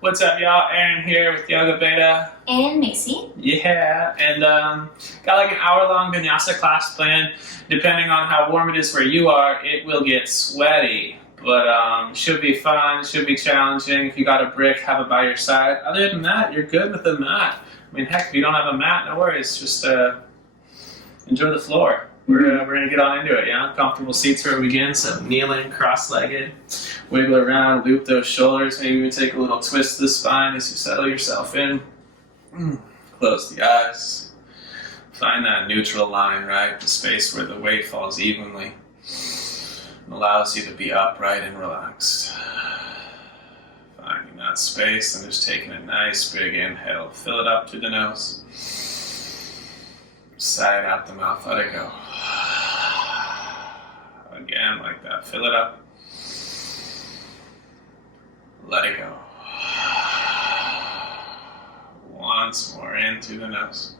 What's up, y'all? Aaron here with Yoga Beta. And Macy. Yeah, and got like an hour-long vinyasa class planned. Depending on how warm it is where you are, it will get sweaty. But should be fun, should be challenging. If you got a brick, have it by your side. Other than that, you're good with the mat. I mean, heck, if you don't have a mat, no worries. Just enjoy the floor. We're gonna get on into it, yeah? Comfortable seats where we begin, so kneeling, cross-legged, wiggle around, loop those shoulders, maybe even take a little twist to the spine as you settle yourself in. Close the eyes. Find that neutral line, right? The space where the weight falls evenly and allows you to be upright and relaxed. Finding that space and just taking a nice big inhale. Fill it up through the nose. Sigh it out the mouth, let it go. Again, like that. Fill it up. Let it go. Once more in through the nose.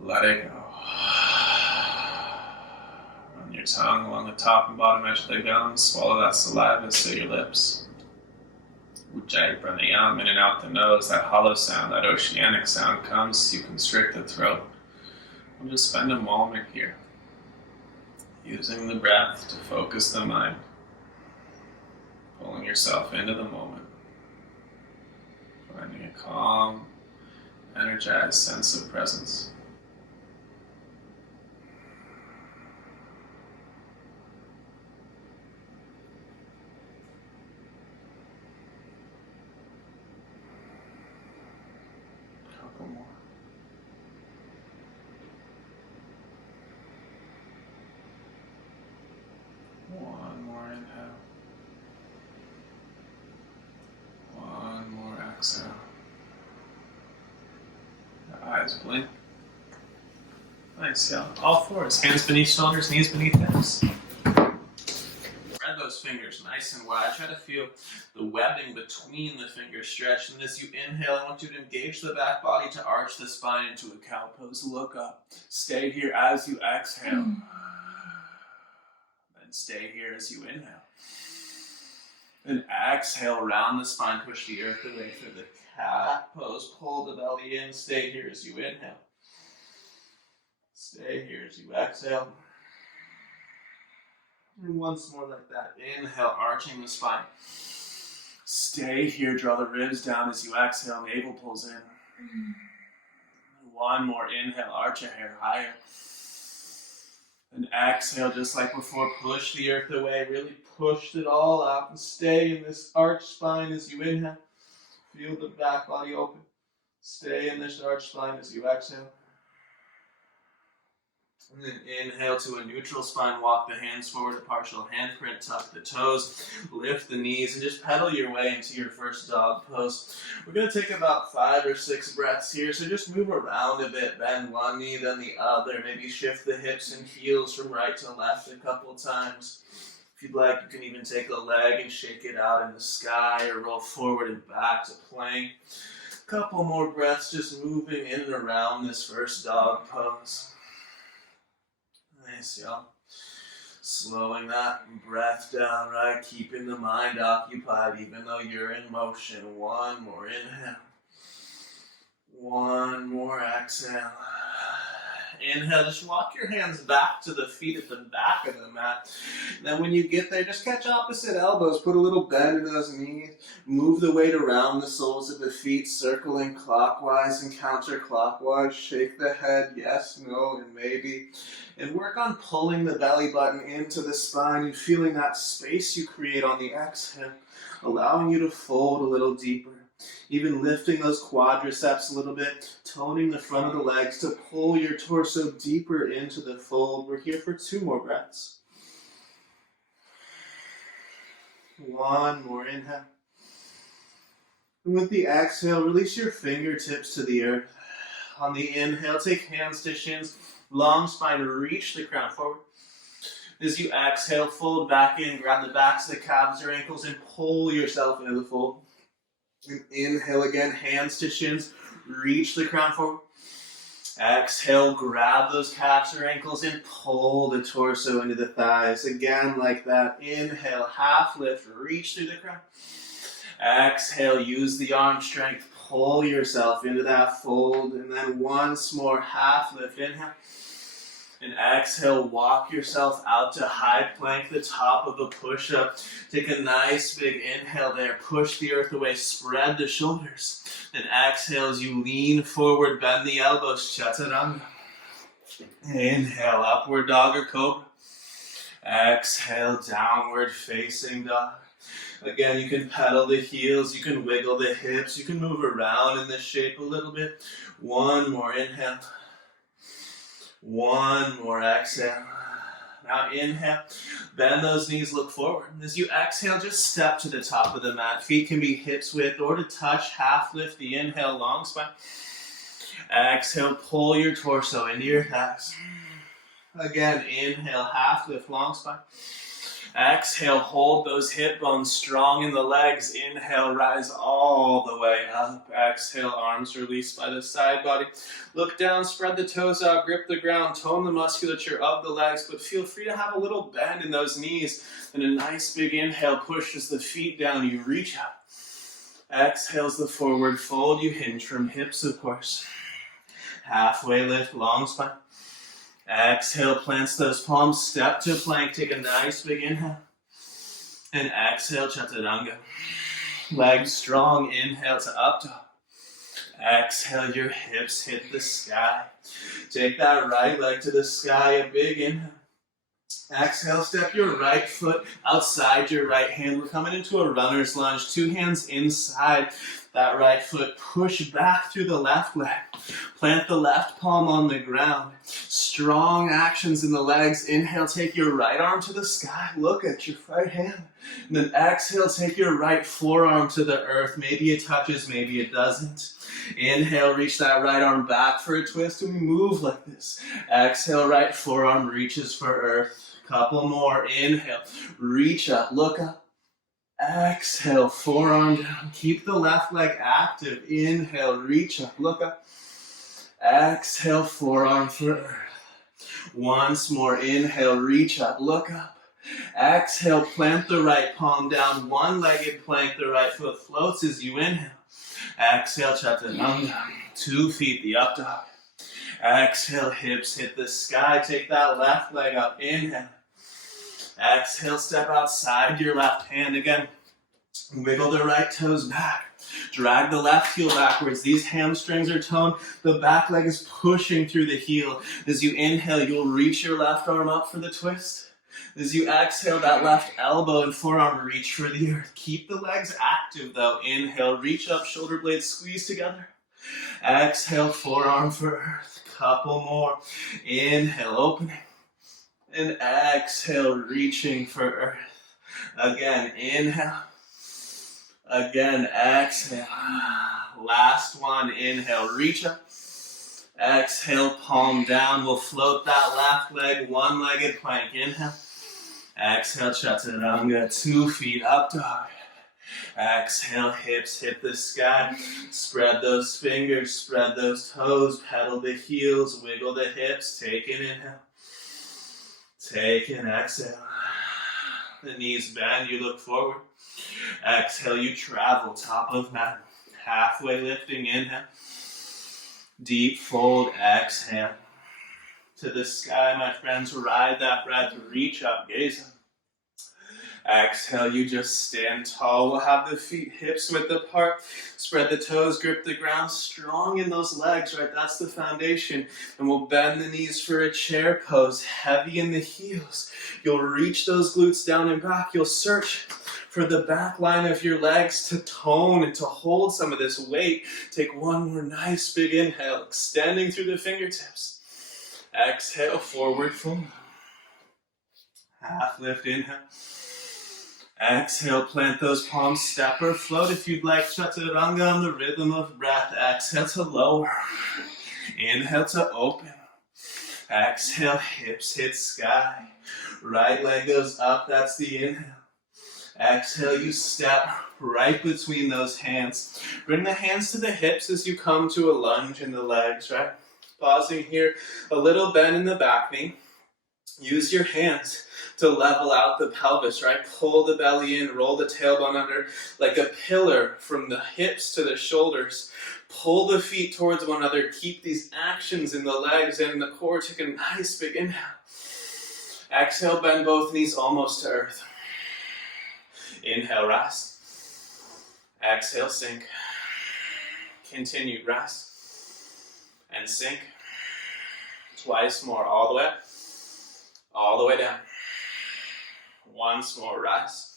Let it go. Run your tongue along the top and bottom edge of the gums. Swallow that saliva to your lips. Ujjayi pranayama, in and out the nose. That hollow sound, that oceanic sound comes. You constrict the throat. We'll just spend a moment here, using the breath to focus the mind, pulling yourself into the moment, finding a calm, energized sense of presence. Couple more. One more inhale. One more exhale. The eyes blink. Nice, yeah. All fours. Hands beneath shoulders, knees beneath hips. Spread those fingers nice and wide. Try to feel the webbing between the fingers stretched. And as you inhale, I want you to engage the back body to arch the spine into a cow pose. Look up. Stay here as you exhale. And stay here as you inhale. And exhale, round the spine, push the earth away for the cat pose. Pull the belly in, stay here as you inhale. Stay here as you exhale. And once more like that. Inhale, arching the spine. Stay here, draw the ribs down as you exhale, navel pulls in. One more inhale, arch a hair higher. And exhale, just like before, push the earth away, really push it all out and stay in this arched spine as you inhale. Feel the back body open. Stay in this arched spine as you exhale. And then inhale to a neutral spine, walk the hands forward, a partial handprint, tuck the toes, lift the knees, and just pedal your way into your first dog pose. We're going to take about 5 or 6 breaths here, so just move around a bit, bend one knee, then the other, maybe shift the hips and heels from right to left a couple times. If you'd like, you can even take a leg and shake it out in the sky, or roll forward and back to plank. Couple more breaths, just moving in and around this first dog pose. Nice, y'all. Slowing that breath down, right? Keeping the mind occupied even though you're in motion. One more inhale. One more exhale. Inhale, just walk your hands back to the feet at the back of the mat. Then when you get there, just catch opposite elbows. Put a little bend in those knees. Move the weight around the soles of the feet, circling clockwise and counterclockwise. Shake the head, yes, no, and maybe. And work on pulling the belly button into the spine and feeling that space you create on the exhale, allowing you to fold a little deeper. Even lifting those quadriceps a little bit, toning the front of the legs to pull your torso deeper into the fold. We're here for 2 more breaths. One more inhale. And with the exhale, release your fingertips to the earth. On the inhale, take hands to shins, long spine, reach the crown forward. As you exhale, fold back in, grab the backs of the calves or ankles and pull yourself into the fold. And inhale again, hands to shins, reach the crown forward. Exhale, grab those calves or ankles and pull the torso into the thighs. Again, like that. Inhale, half lift, reach through the crown. Exhale, use the arm strength, pull yourself into that fold, and then once more, half lift, inhale. And exhale, walk yourself out to high plank, the top of a push-up. Take a nice big inhale there, push the earth away, spread the shoulders. Then exhale as you lean forward, bend the elbows, chaturanga. Inhale, upward dog or cobra. Exhale, downward facing dog. Again, you can pedal the heels, you can wiggle the hips, you can move around in this shape a little bit. One more inhale. One more exhale. Now inhale, bend those knees, look forward. As you exhale, just step to the top of the mat. Feet can be hips width or to touch, half lift the inhale, long spine. Exhale, pull your torso into your thighs. Again, inhale, half lift, long spine. Exhale, hold those hip bones strong in the legs. Inhale, rise all the way up. Exhale, arms released by the side body. Look down, spread the toes out, grip the ground, tone the musculature of the legs, but feel free to have a little bend in those knees. And a nice big inhale pushes the feet down, you reach up. Exhales the forward fold, you hinge from hips, of course. Halfway lift, long spine. Exhale, plants those palms, step to plank, take a nice big inhale. And exhale, chaturanga. Legs strong, inhale to up dog. Exhale, your hips hit the sky. Take that right leg to the sky, a big inhale. Exhale, step your right foot outside your right hand. We're coming into a runner's lunge, 2 hands inside that right foot. Push back through the left leg. Plant the left palm on the ground. Strong actions in the legs. Inhale, take your right arm to the sky. Look at your right hand. And then exhale, take your right forearm to the earth. Maybe it touches, maybe it doesn't. Inhale, reach that right arm back for a twist, and we move like this. Exhale, right forearm reaches for earth. Couple more. Inhale, reach up, look up. Exhale, forearm down. Keep the left leg active. Inhale, reach up, look up. Exhale, forearm for earth. Once more. Inhale, reach up, look up. Exhale, plant the right palm down. One-legged plank, the right foot floats as you inhale. Exhale, chaturanga. 2 feet, the up dog. Exhale, hips hit the sky. Take that left leg up. Inhale. Exhale, step outside your left hand again. Wiggle the right toes back. Drag the left heel backwards. These hamstrings are toned. The back leg is pushing through the heel. As you inhale, you'll reach your left arm up for the twist. As you exhale, that left elbow and forearm reach for the earth. Keep the legs active though. Inhale, reach up, shoulder blades squeeze together. Exhale, forearm for earth. Couple more. Inhale, opening. And exhale, reaching for earth. Again, inhale. Again, exhale. Last one, inhale, reach up. Exhale, palm down. We'll float that left leg, one-legged plank. Inhale. Exhale, chaturanga, 2 feet, up dog. Exhale, hips hit the sky. Spread those fingers, spread those toes, pedal the heels, wiggle the hips. Take an inhale. Take an exhale. The knees bend, you look forward. Exhale, you travel, top of mat. Halfway lifting, inhale. Deep fold, exhale. To the sky, my friends, ride that breath, reach up, gaze up. Exhale, you just stand tall. We'll have the feet hips width apart. Spread the toes, grip the ground, strong in those legs, right? That's the foundation. And we'll bend the knees for a chair pose, heavy in the heels. You'll reach those glutes down and back. You'll search for the back line of your legs to tone and to hold some of this weight. Take one more nice big inhale, extending through the fingertips. Exhale, forward fold. Half lift, inhale. Exhale, plant those palms, step or float if you'd like. Chaturanga on the rhythm of breath. Exhale to lower. Inhale to open. Exhale, hips hit sky. Right leg goes up, that's the inhale. Exhale, you step right between those hands. Bring the hands to the hips as you come to a lunge in the legs, right? Pausing here, a little bend in the back knee. Use your hands to level out the pelvis, right? Pull the belly in, roll the tailbone under like a pillar from the hips to the shoulders. Pull the feet towards one another. Keep these actions in the legs and in the core. Take a nice big inhale. Exhale, bend both knees almost to earth. Inhale, rise. Exhale, sink. Continue, rise. And sink. Twice more, all the way up. All the way down. Once more, rise.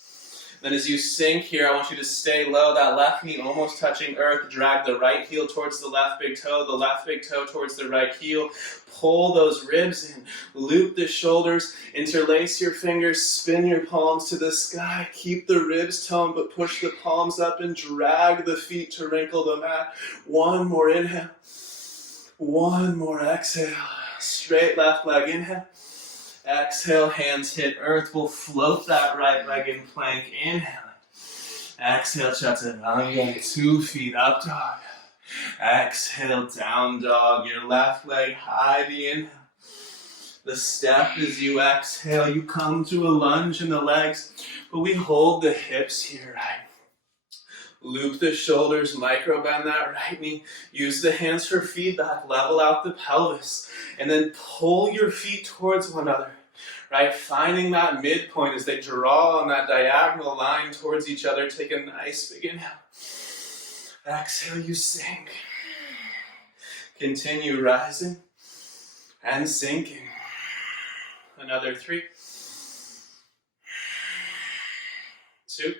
Then as you sink here, I want you to stay low, that left knee almost touching earth. Drag the right heel towards the left big toe, the left big toe towards the right heel. Pull those ribs in, loop the shoulders, interlace your fingers, spin your palms to the sky. Keep the ribs toned, but push the palms up and drag the feet to wrinkle the mat. One more inhale. One more exhale. Straight left leg, inhale. Exhale, hands hit earth. We'll float that right leg in plank. Inhale. Exhale, chaturanga. 2 feet up dog. Exhale, down dog. Your left leg high, the inhale. The step as you exhale, you come to a lunge in the legs, but we hold the hips here, right? Loop the shoulders, micro bend that right knee. Use the hands for feedback, level out the pelvis, and then pull your feet towards one another, right? Finding that midpoint as they draw on that diagonal line towards each other. Take a nice big inhale. Exhale, you sink. Continue rising and sinking. Another 3, 2,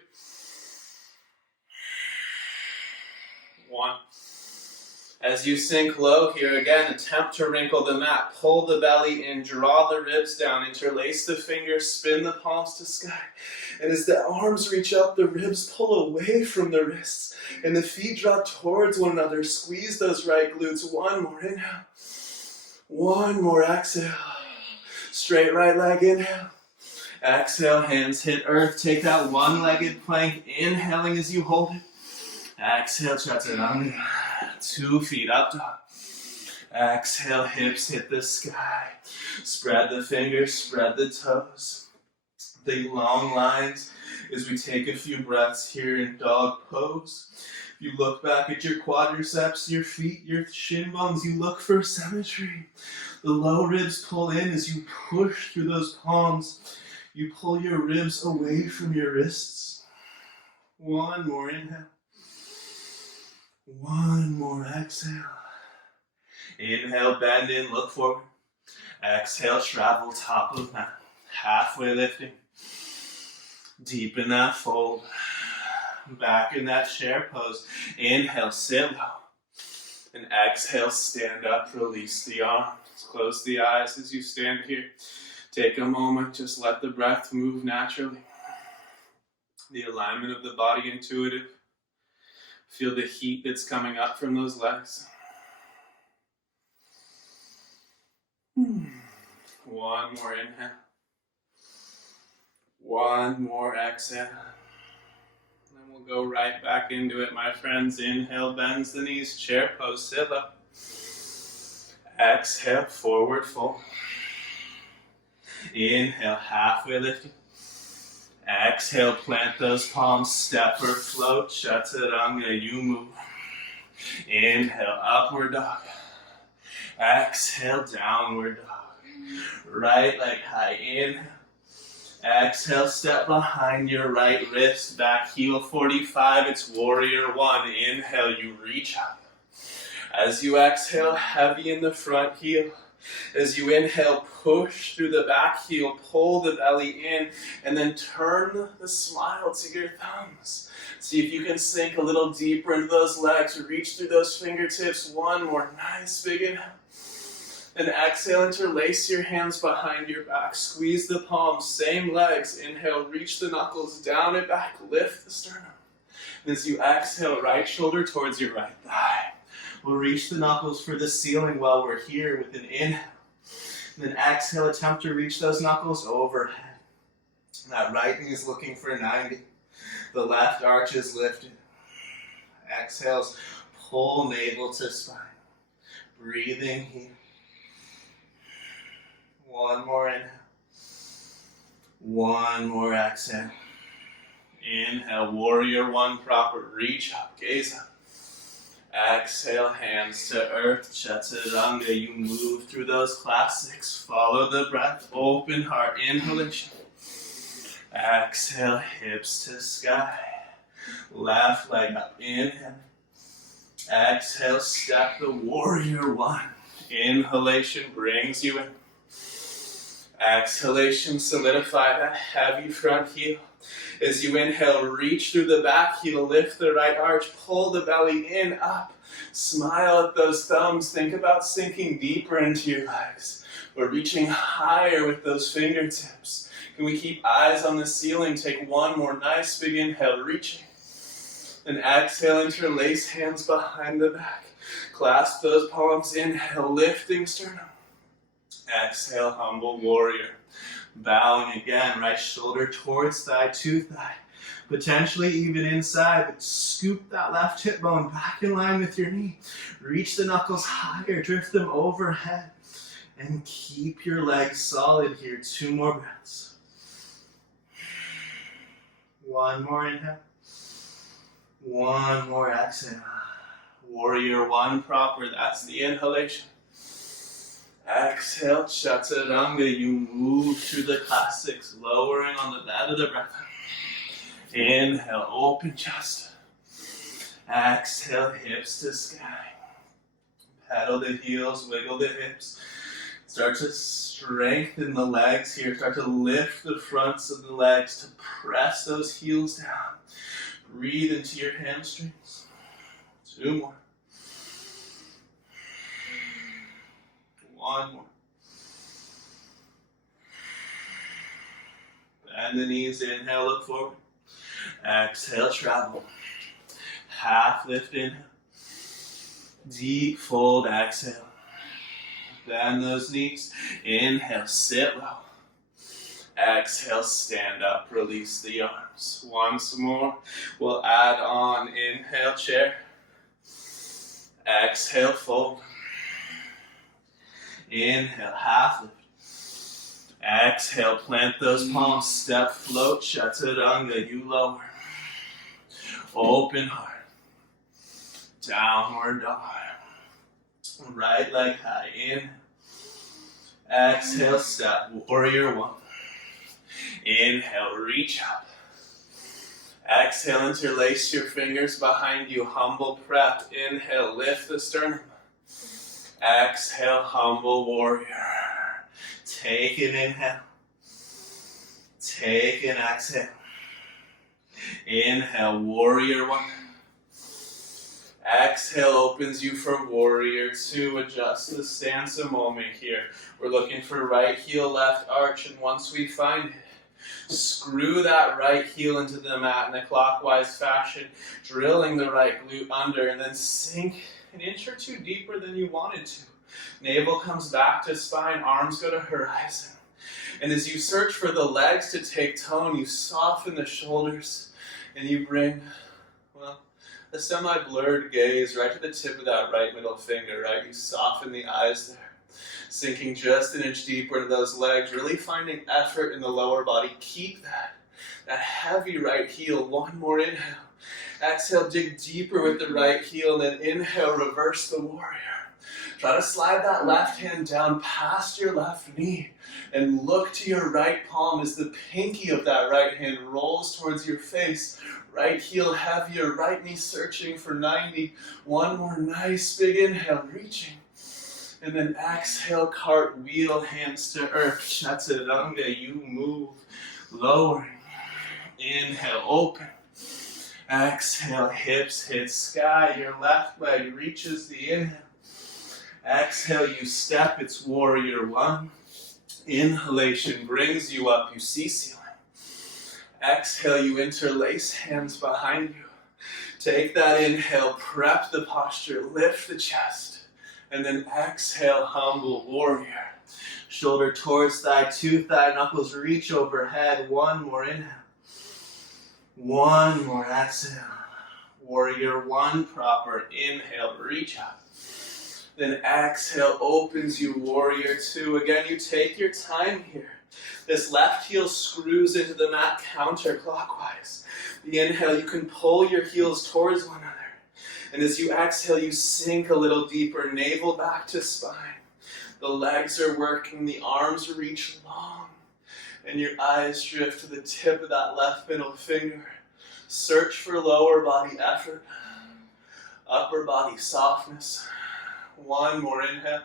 1. As you sink low here, again, attempt to wrinkle the mat. Pull the belly in, draw the ribs down, interlace the fingers, spin the palms to sky. And as the arms reach up, the ribs pull away from the wrists, and the feet drop towards one another. Squeeze those right glutes. One more inhale. One more exhale. Straight right leg, inhale. Exhale, hands hit earth. Take that one-legged plank, inhaling as you hold it. Exhale, chaturanga. 2 feet up dog. Exhale, hips hit the sky. Spread the fingers, spread the toes. Big long lines as we take a few breaths here in dog pose. You look back at your quadriceps, your feet, your shin bones. You look for symmetry. The low ribs pull in as you push through those palms. You pull your ribs away from your wrists. One more inhale. One more exhale. Inhale, bend in, look forward. Exhale, travel top of mat. Halfway lifting. Deepen that fold. Back in that chair pose. Inhale, sit low. And exhale, stand up, release the arms. Close the eyes as you stand here. Take a moment, just let the breath move naturally. The alignment of the body intuitive. Feel the heat that's coming up from those legs. One more inhale. One more exhale. Then we'll go right back into it, my friends. Inhale, bends the knees, chair pose, sit up. Exhale, forward fold. Inhale, halfway lifting. Exhale, plant those palms, step or float, chaturanga, you move. Inhale, upward dog. Exhale, downward dog. Right leg high, inhale. Exhale, step behind your right wrist, back heel 45, it's warrior 1. Inhale, you reach up. As you exhale, heavy in the front heel. As you inhale, push through the back heel, pull the belly in, and then turn the smile to your thumbs. See if you can sink a little deeper into those legs, reach through those fingertips. One more nice big inhale. And exhale, interlace your hands behind your back. Squeeze the palms, same legs. Inhale, reach the knuckles down and back, lift the sternum. And as you exhale, right shoulder towards your right thigh. We'll reach the knuckles for the ceiling while we're here with an inhale. And then exhale, attempt to reach those knuckles overhead. That right knee is looking for 90. The left arch is lifted. Exhales, pull navel to spine. Breathing here. One more inhale. One more exhale. Inhale, warrior one, proper. Reach up, gaze up. Exhale, hands to earth, chaturanga. You move through those classics. Follow the breath, open heart, inhalation. Exhale, hips to sky. Left leg up, inhale. Exhale, step the warrior one. Inhalation brings you in. Exhalation, solidify that heavy front heel. As you inhale, reach through the back heel, lift the right arch, pull the belly in, up. Smile at those thumbs. Think about sinking deeper into your legs. We're reaching higher with those fingertips. Can we keep eyes on the ceiling? Take one more nice big inhale, reaching. And exhale, interlace hands behind the back. Clasp those palms, inhale, lifting sternum. Exhale, humble warrior. Bowing again, right shoulder towards thigh to thigh. Potentially even inside, but scoop that left hip bone back in line with your knee. Reach the knuckles higher, drift them overhead. And keep your legs solid here. 2 more breaths. One more inhale. One more exhale. Warrior one proper, that's the inhalation. Exhale, chaturanga, you move through the classics, lowering on the bed of the breath. Inhale, open chest. Exhale, hips to sky. Pedal the heels, wiggle the hips. Start to strengthen the legs here. Start to lift the fronts of the legs to press those heels down. Breathe into your hamstrings. 2 more. One more. Bend the knees, inhale, look forward. Exhale, travel. Half lift, inhale. Deep fold, exhale. Bend those knees. Inhale, sit low. Exhale, stand up, release the arms. Once more, we'll add on. Inhale, chair. Exhale, fold. Inhale, half lift. Exhale, plant those palms, step, float, chaturanga, you lower. Open heart. Downward dog. Right leg high, inhale. Exhale, step, warrior one. Inhale, reach up. Exhale, interlace your fingers behind you, humble breath. Inhale, lift the sternum. Exhale, humble warrior. Take an inhale. Take an exhale. Inhale, warrior one. Exhale opens you for warrior two. Adjust the stance a moment here. We're looking for right heel, left arch, and once we find it, screw that right heel into the mat in a clockwise fashion, drilling the right glute under, and then sink an inch or two deeper than you wanted to. Navel comes back to spine, arms go to horizon. And as you search for the legs to take tone, you soften the shoulders, and you bring, well, a semi-blurred gaze right to the tip of that right middle finger, right? You soften the eyes there, sinking just an inch deeper into those legs, really finding effort in the lower body. Keep that heavy right heel. One more inhale. Exhale, dig deeper with the right heel, and then inhale, reverse the warrior. Try to slide that left hand down past your left knee and look to your right palm as the pinky of that right hand rolls towards your face. Right heel heavier, right knee searching for 90. One more nice big inhale, reaching. And then exhale, cartwheel, hands to earth. Chaturanga, you move, lowering. Inhale, open. Exhale, hips hit sky. Your left leg reaches the inhale. Exhale, you step, it's warrior one. Inhalation brings you up, you see ceiling. Exhale, you interlace hands behind you. Take that inhale, prep the posture, lift the chest. And then exhale, humble warrior. Shoulder towards thigh to thigh, knuckles reach overhead. One more inhale. One more exhale. Warrior one, proper inhale, reach up. Then exhale, opens you, warrior two. Again, you take your time here. This left heel screws into the mat counterclockwise. The inhale, you can pull your heels towards one another. And as you exhale, you sink a little deeper, navel back to spine. The legs are working, the arms reach long, and your eyes drift to the tip of that left middle finger. Search for lower body effort, upper body softness. One more inhale.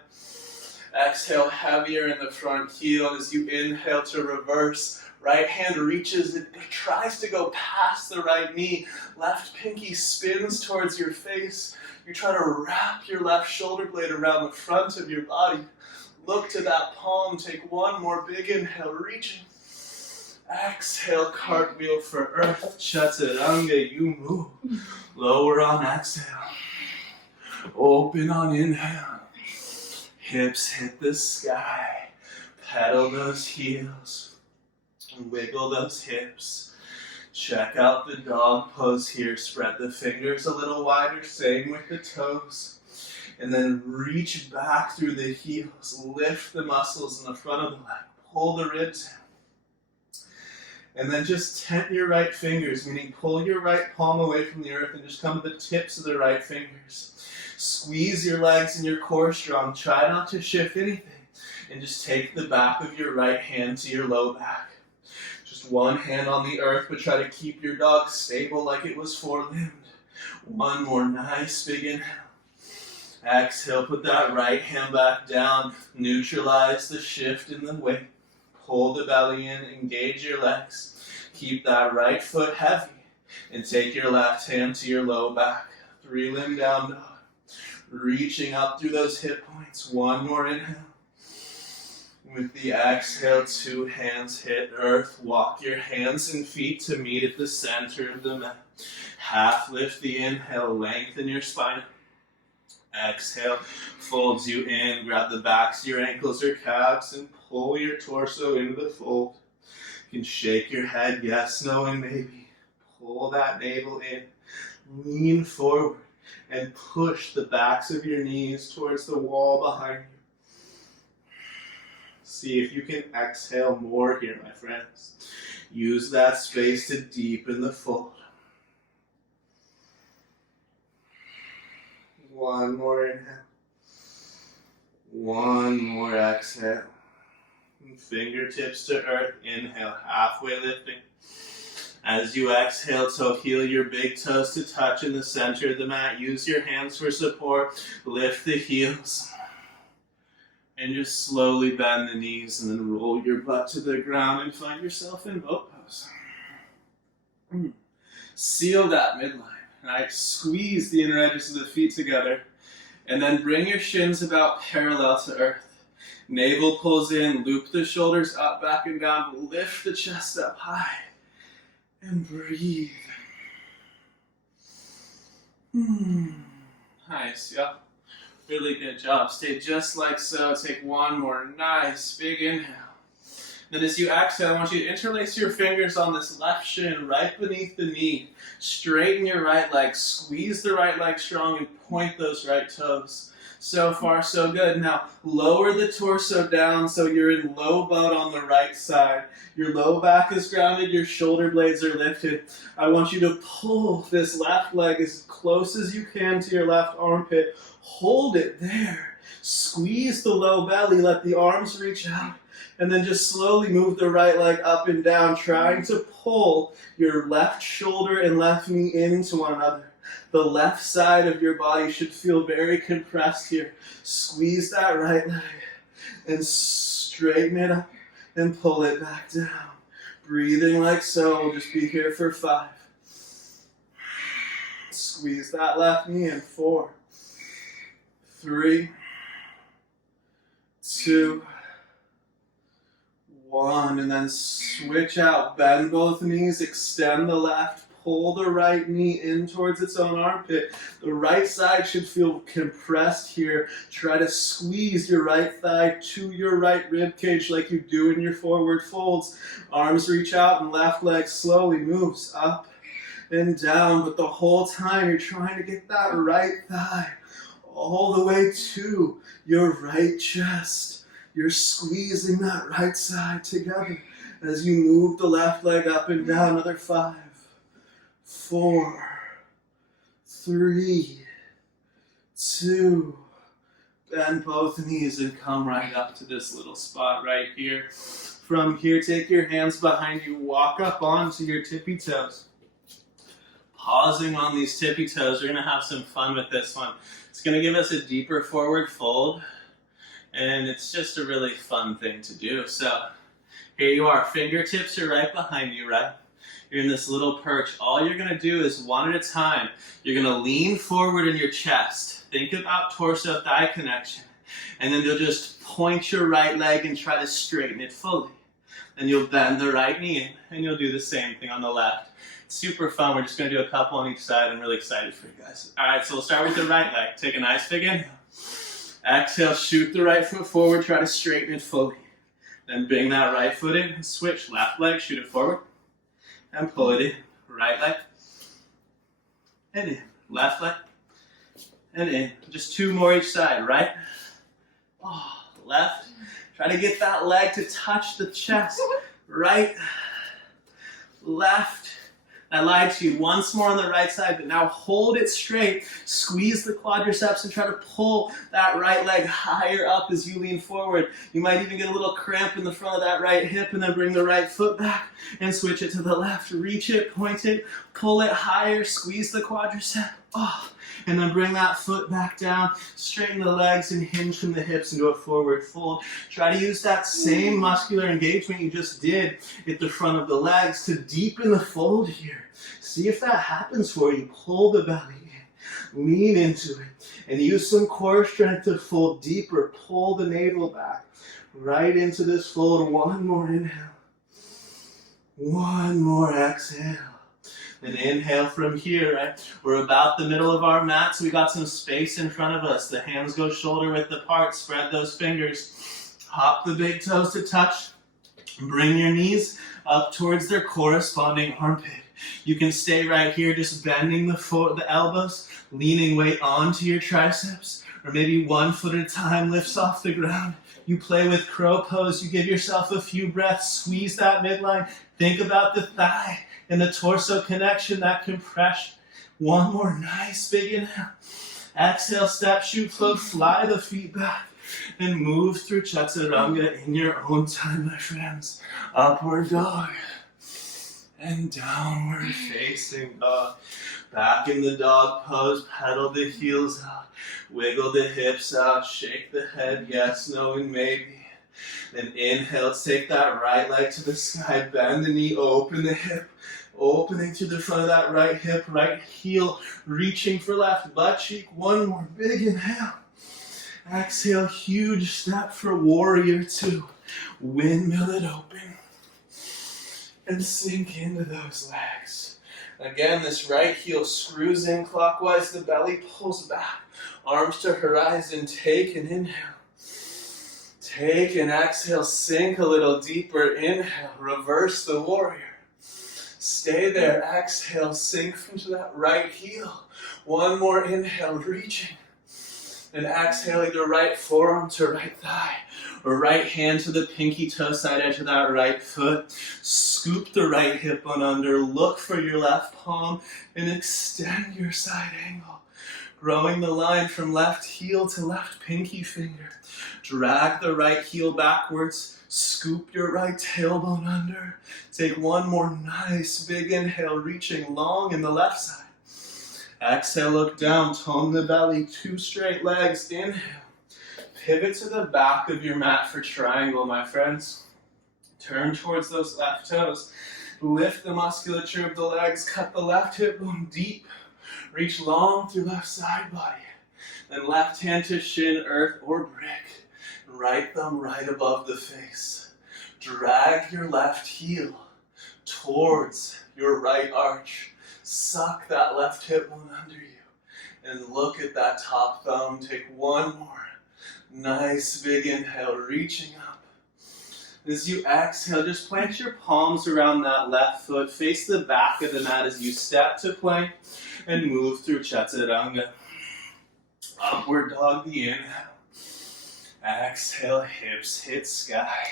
Exhale, heavier in the front heel as you inhale to reverse. Right hand reaches, it tries to go past the right knee. Left pinky spins towards your face. You try to wrap your left shoulder blade around the front of your body. Look to that palm. Take one more big inhale, reaching. Exhale, cartwheel for earth. Chaturanga, you move. Lower on exhale. Open on inhale. Hips hit the sky. Pedal those heels. Wiggle those hips. Check out the dog pose here. Spread the fingers a little wider. Same with the toes. And then reach back through the heels. Lift the muscles in the front of the leg. Pull the ribs in. And then just tent your right fingers, meaning pull your right palm away from the earth and just come to the tips of the right fingers. Squeeze your legs and your core strong. Try not to shift anything. And just take the back of your right hand to your low back. Just one hand on the earth, but try to keep your dog stable like it was four-limbed. One more nice big inhale. Exhale, put that right hand back down. Neutralize the shift in the weight. Pull the belly in, engage your legs. Keep that right foot heavy. And take your left hand to your low back. Three-limb down dog. Reaching up through those hip points. One more inhale. With the exhale, two hands hit earth. Walk your hands and feet to meet at the center of the mat. Half lift the inhale, lengthen your spine. Exhale, folds you in. Grab the backs of your ankles or calves and pull your torso into the fold. You can shake your head, yes, no, and maybe. Pull that navel in. Lean forward and push the backs of your knees towards the wall behind you. See if you can exhale more here, my friends. Use that space to deepen the fold. One more inhale. One more exhale. Fingertips to earth. Inhale, halfway lifting. As you exhale, toe heel your big toes to touch in the center of the mat. Use your hands for support. Lift the heels. And just slowly bend the knees and then roll your butt to the ground and find yourself in boat pose. Seal that midline. And I squeeze the inner edges of the feet together. And then bring your shins about parallel to earth. Navel pulls in, loop the shoulders up, back, and down. Lift the chest up high. And breathe. Nice, yeah. Really good job. Stay just like so. Take one more nice big inhale. Then as you exhale, I want you to interlace your fingers on this left shin right beneath the knee. Straighten your right leg. Squeeze the right leg strong and point those right toes. So far, so good. Now, lower the torso down so you're in low butt on the right side. Your low back is grounded, your shoulder blades are lifted. I want you to pull this left leg as close as you can to your left armpit. Hold it there. Squeeze the low belly, let the arms reach out. And then just slowly move the right leg up and down, trying to pull your left shoulder and left knee into one another. The left side of your body should feel very compressed here. Squeeze that right leg and straighten it up and pull it back down. Breathing like so. We'll just be here for 5. Squeeze that left knee in 4, 3, 2, 1, and then switch out. Bend both knees, extend the left, pull the right knee in towards its own armpit. The right side should feel compressed here. Try to squeeze your right thigh to your right rib cage like you do in your forward folds. Arms reach out and left leg slowly moves up and down, but the whole time you're trying to get that right thigh all the way to your right chest. You're squeezing that right side together as you move the left leg up and down. Another 5, 4, 3, 2. Bend both knees and come right up to this little spot right here. From here, take your hands behind you, walk up onto your tippy toes. Pausing on these tippy toes, we're gonna have some fun with this one. It's gonna give us a deeper forward fold, and it's just a really fun thing to do. So here you are, fingertips are right behind you, right? You're in this little perch. All you're gonna do is one at a time. You're gonna lean forward in your chest. Think about torso-thigh connection. And then you'll just point your right leg and try to straighten it fully. Then you'll bend the right knee in, and you'll do the same thing on the left. It's super fun. We're just gonna do a couple on each side. I'm really excited for you guys. All right, so we'll start with the right leg. Take a nice big inhale. Exhale, shoot the right foot forward, try to straighten it fully. Then bring that right foot in, switch, left leg, shoot it forward, and pull it in. Right leg, and in. Left leg, and in. Just 2 more each side. Right, left. Try to get that leg to touch the chest. Right, left. I lied to you. Once more on the right side, but now hold it straight. Squeeze the quadriceps and try to pull that right leg higher up as you lean forward. You might even get a little cramp in the front of that right hip, and then bring the right foot back and switch it to the left. Reach it, point it, pull it higher, squeeze the quadricep. And then bring that foot back down, straighten the legs and hinge from the hips and do a forward fold. Try to use that same muscular engagement you just did at the front of the legs to deepen the fold here. See if that happens for you. Pull the belly in, lean into it, and use some core strength to fold deeper. Pull the navel back right into this fold. One more inhale. One more exhale. And inhale from here, right? We're about the middle of our mat, so we got some space in front of us. The hands go shoulder width apart. Spread those fingers. Hop the big toes to touch. Bring your knees up towards their corresponding armpit. You can stay right here, just bending the elbows, leaning weight onto your triceps, or maybe 1 foot at a time lifts off the ground. You play with crow pose. You give yourself a few breaths. Squeeze that midline. Think about the thigh and the torso connection, that compression. One more nice big inhale. Exhale, step, shoot, float, fly the feet back, and move through chaturanga in your own time, my friends. Upward dog and downward facing dog. Back in the dog pose, pedal the heels out, wiggle the hips out, shake the head, yes, no, and maybe. Then inhale, take that right leg to the sky, bend the knee, open the hip, opening to the front of that right hip, right heel, reaching for left butt cheek. One more big inhale. Exhale, huge step for warrior 2. Windmill it open and sink into those legs. Again, this right heel screws in clockwise, the belly pulls back, arms to horizon, take an inhale. Take an exhale, sink a little deeper, inhale, reverse the warrior. Stay there, exhale, sink into that right heel. One more inhale, reaching. And exhale, either right forearm to right thigh, or right hand to the pinky toe side edge of that right foot. Scoop the right hip on under, look for your left palm, and extend your side angle. Growing the line from left heel to left pinky finger. Drag the right heel backwards, scoop your right tailbone under. Take one more nice big inhale, reaching long in the left side. Exhale, look down, tone the belly, 2 straight legs, inhale. Pivot to the back of your mat for triangle, my friends. Turn towards those left toes. Lift the musculature of the legs, cut the left hip bone deep. Reach long through left side body. Then left hand to shin, earth, or brick. Right thumb right above the face. Drag your left heel towards your right arch. Suck that left hip bone under you. And look at that top thumb. Take one more nice big inhale, reaching up. As you exhale, just plant your palms around that left foot. Face the back of the mat as you step to plank and move through chaturanga. Upward dog the inhale. Exhale, hips hit sky.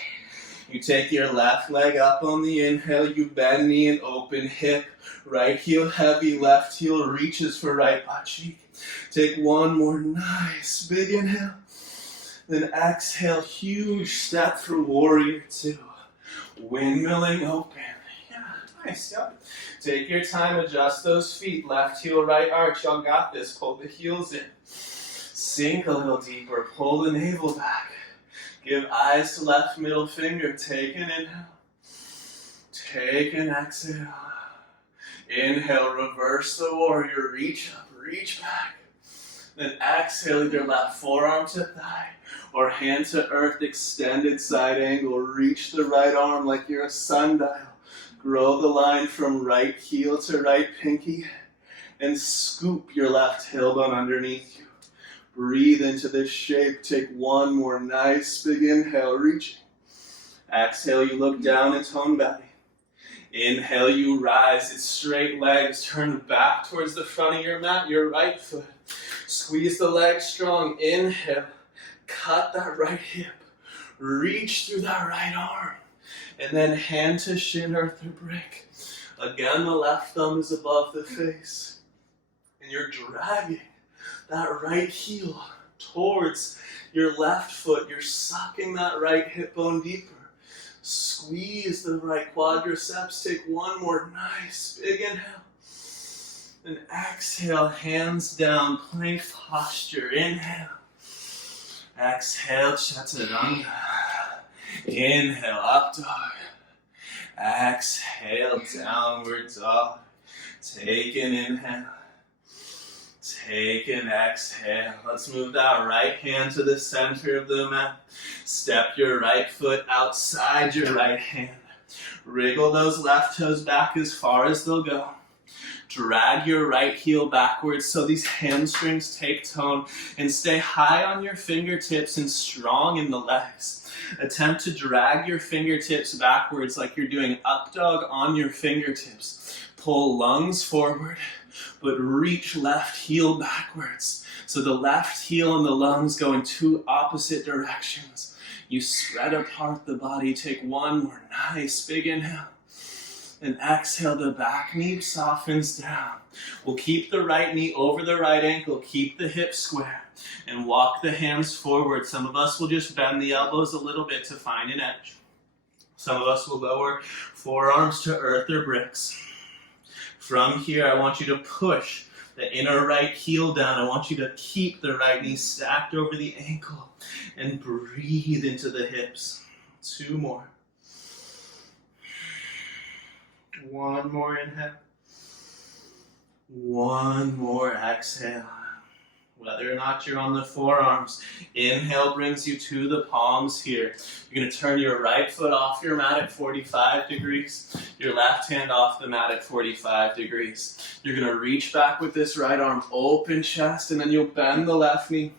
You take your left leg up on the inhale, you bend knee and open hip. Right heel heavy, left heel reaches for right butt cheek. Take one more nice big inhale. Then exhale, huge step for warrior two. Windmilling open. Yeah, nice, yep. Take your time, adjust those feet. Left heel, right arch. Y'all got this. Pull the heels in. Sink a little deeper. Pull the navel back. Give eyes to left middle finger. Take an inhale. Take an exhale. Inhale, reverse the warrior. Reach up, reach back. Then exhale, either left forearm to thigh or hand to earth, extended side angle. Reach the right arm like you're a sundial. Grow the line from right heel to right pinky and scoop your left tailbone underneath you. Breathe into this shape. Take one more nice big inhale, reaching. Exhale, you look down and tone belly. Inhale, you rise. It's straight legs. Turn back towards the front of your mat, your right foot. Squeeze the legs strong. Inhale. Cut that right hip. Reach through that right arm. And then hand to shin, earth or brick. Again, the left thumb is above the face. And you're dragging that right heel towards your left foot. You're sucking that right hip bone deeper. Squeeze the right quadriceps. Take one more nice big inhale. And exhale, hands down, plank posture. Inhale. Exhale, chaturanga. Inhale, up dog. Exhale, downward dog. Take an inhale. Take an exhale. Let's move that right hand to the center of the mat. Step your right foot outside your right hand. Wriggle those left toes back as far as they'll go. Drag your right heel backwards so these hamstrings take tone, and stay high on your fingertips and strong in the legs. Attempt to drag your fingertips backwards like you're doing up dog on your fingertips. Pull lungs forward, but reach left heel backwards. So the left heel and the lungs go in two opposite directions. You spread apart the body. Take one more nice big inhale. And exhale, the back knee softens down. We'll keep the right knee over the right ankle. Keep the hips square. And walk the hands forward. Some of us will just bend the elbows a little bit to find an edge. Some of us will lower forearms to earth or bricks. From here, I want you to push the inner right heel down. I want you to keep the right knee stacked over the ankle. And breathe into the hips. Two more. One more inhale. One more exhale. Whether or not you're on the forearms, inhale brings you to the palms here. You're going to turn your right foot off your mat at 45 degrees. Your left hand off the mat at 45 degrees. You're going to reach back with this right arm, open chest, and then you'll bend the left knee.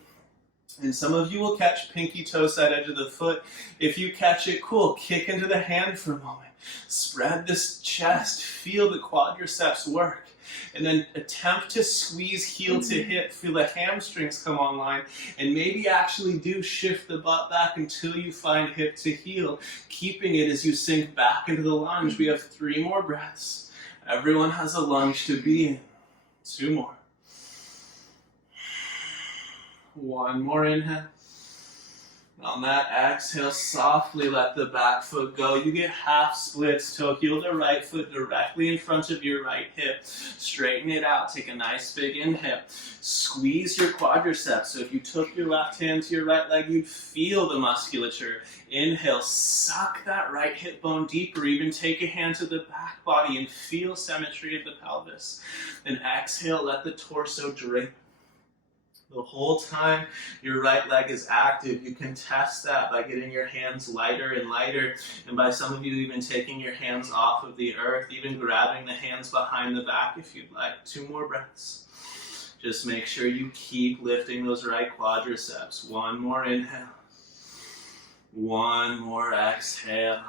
And some of you will catch pinky toe side edge of the foot. If you catch it, cool. Kick into the hand for a moment. Spread this chest. Feel the quadriceps work. And then attempt to squeeze heel to hip. Feel the hamstrings come online. And maybe actually do shift the butt back until you find hip to heel. Keeping it as you sink back into the lunge. We have 3 more breaths. Everyone has a lunge to be in. 2 more. 1 more inhale. On that exhale, softly let the back foot go. You get half splits. Toe heel to right foot directly in front of your right hip. Straighten it out. Take a nice big inhale. Squeeze your quadriceps. So if you took your left hand to your right leg, you'd feel the musculature. Inhale, suck that right hip bone deeper. Even take a hand to the back body and feel symmetry of the pelvis. Then exhale, let the torso drape. The whole time your right leg is active, you can test that by getting your hands lighter and lighter, and by some of you even taking your hands off of the earth, even grabbing the hands behind the back if you'd like. 2 more breaths. Just make sure you keep lifting those right quadriceps. 1 more inhale. 1 more exhale.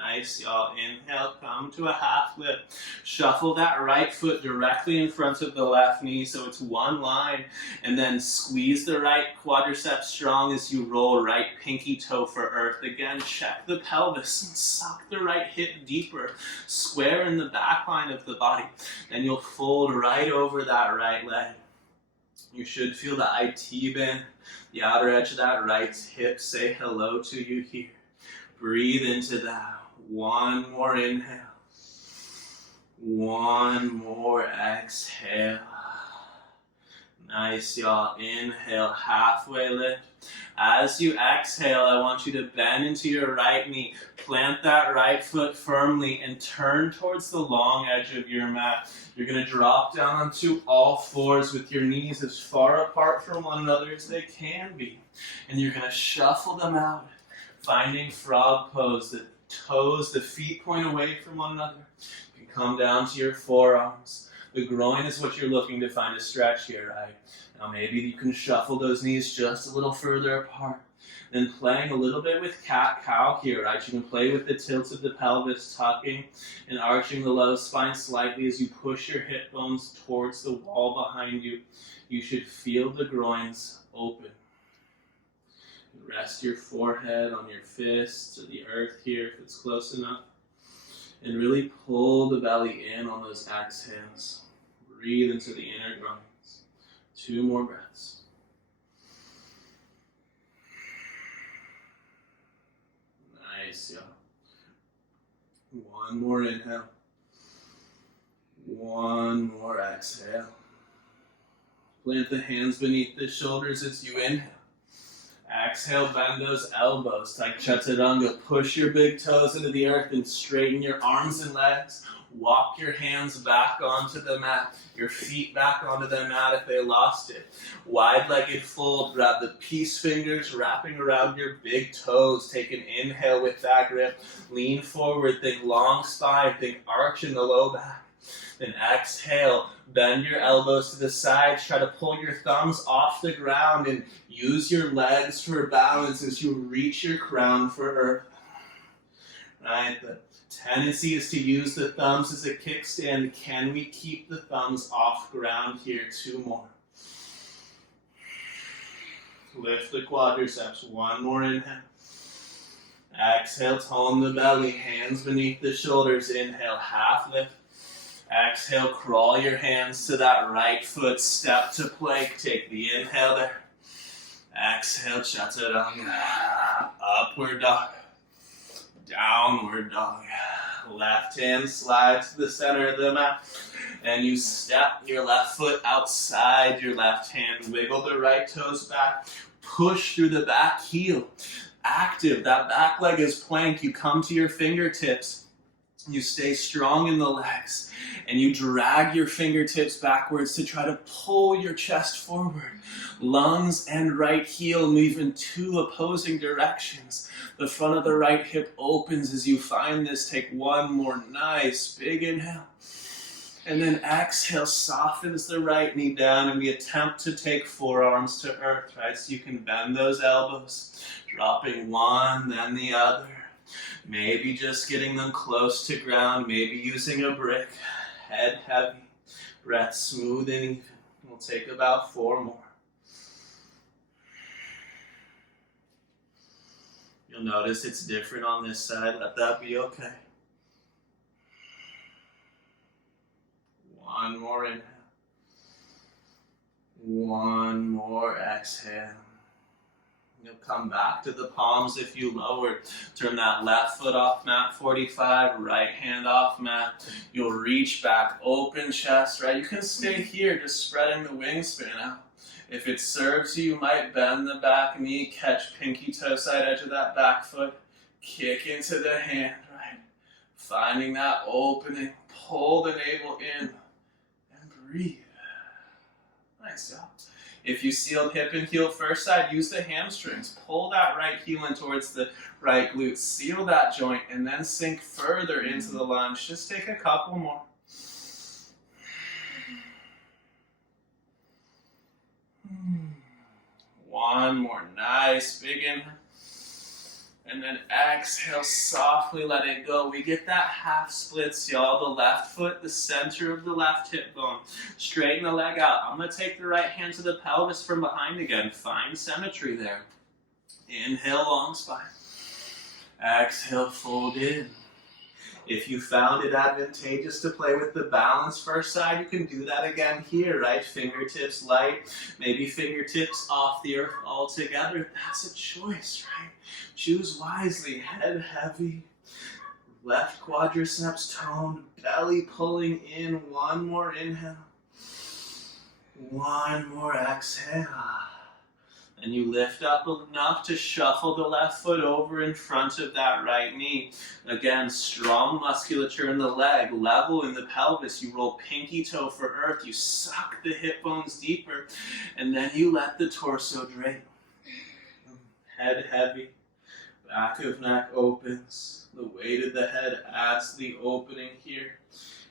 Nice, y'all. Inhale, come to a half lift. Shuffle that right foot directly in front of the left knee so it's one line. And then squeeze the right quadricep strong as you roll right pinky toe for earth. Again, check the pelvis and suck the right hip deeper. Square in the back line of the body. Then you'll fold right over that right leg. You should feel the IT band, the outer edge of that right hip say hello to you here. Breathe into that. One more inhale. One more exhale. Nice, y'all. Inhale, halfway lift. As you exhale, I want you to bend into your right knee. Plant that right foot firmly and turn towards the long edge of your mat. You're going to drop down onto all fours with your knees as far apart from one another as they can be. And you're going to shuffle them out, finding frog pose. The toes, the feet point away from one another. You can come down to your forearms. The groin is what you're looking to find a stretch here, right? Now maybe you can shuffle those knees just a little further apart. Then playing a little bit with cat-cow here, right? You can play with the tilt of the pelvis, tucking and arching the low spine slightly as you push your hip bones towards the wall behind you. You should feel the groins open. Rest your forehead on your fists to the earth here if it's close enough. And really pull the belly in on those exhales. Breathe into the inner groins. 2 more breaths. Nice, y'all. 1 more inhale. 1 more exhale. Plant the hands beneath the shoulders as you inhale. Exhale, bend those elbows like chaturanga. Push your big toes into the earth and straighten your arms and legs. Walk your hands back onto the mat. Your feet back onto the mat if they lost it. Wide-legged fold. Grab the peace fingers wrapping around your big toes. Take an inhale with that grip. Lean forward. Think long spine. Think arch in the low back. Then exhale, bend your elbows to the sides, try to pull your thumbs off the ground and use your legs for balance as you reach your crown for earth. Right, the tendency is to use the thumbs as a kickstand. Can we keep the thumbs off ground here? 2 more. Lift the quadriceps, 1 more inhale. Exhale, tone the belly, hands beneath the shoulders. Inhale, half lift. Exhale, crawl your hands to that right foot, step to plank, take the inhale there. Exhale, chaturanga, upward dog, downward dog. Left hand slides to the center of the mat, and you step your left foot outside your left hand. Wiggle the right toes back, push through the back heel. Active, that back leg is plank. You come to your fingertips. You stay strong in the legs, and you drag your fingertips backwards to try to pull your chest forward. Lungs and right heel move in 2 opposing directions. The front of the right hip opens as you find this. Take 1 more nice big inhale. And then exhale, softens the right knee down, and we attempt to take forearms to earth, right? So you can bend those elbows, dropping one, then the other. Maybe just getting them close to ground, maybe using a brick. Head heavy, breath smooth and even. We'll take about 4 more. You'll notice it's different on this side. Let that be okay. 1 more inhale. 1 more exhale. You'll come back to the palms if you lowered. Turn that left foot off mat 45, right hand off mat. You'll reach back, open chest, right? You can stay here, just spreading the wingspan out. If it serves you, you might bend the back knee, catch pinky toe side edge of that back foot, kick into the hand, right? Finding that opening, pull the navel in, and breathe. Nice job. If you sealed hip and heel first side, use the hamstrings. Pull that right heel in towards the right glute. Seal that joint and then sink further into the lunge. Just take a couple more. One more. Nice. Big inhale. And then exhale, softly let it go. We get that half splits, y'all. The left foot, the center of the left hip bone. Straighten the leg out. I'm going to take the right hand to the pelvis from behind again. Find symmetry there. Inhale, long spine. Exhale, fold in. If you found it advantageous to play with the balance first side, you can do that again here, right? Fingertips light, maybe fingertips off the earth altogether. That's a choice, right? Choose wisely. Head heavy, left quadriceps toned, belly pulling in. One more inhale. One more exhale. And you lift up enough to shuffle the left foot over in front of that right knee. Again, strong musculature in the leg, level in the pelvis. You roll pinky toe for earth. You suck the hip bones deeper. And then you let the torso drape. Head heavy. Back of neck opens. The weight of the head adds to the opening here.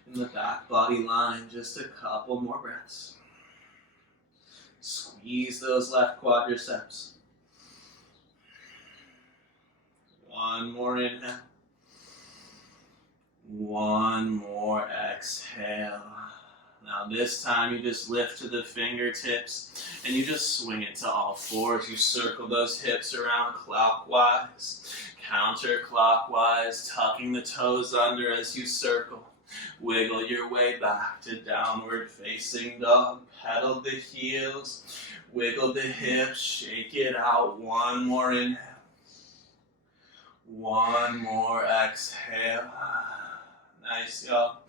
In the back body line, just a couple more breaths. Squeeze those left quadriceps. One more inhale. One more exhale. Now this time you just lift to the fingertips and you just swing it to all fours. You circle those hips around clockwise, counterclockwise, tucking the toes under as you circle. Wiggle your way back to downward facing dog. Pedal the heels, wiggle the hips, shake it out. One more inhale. One more exhale. Nice, y'all.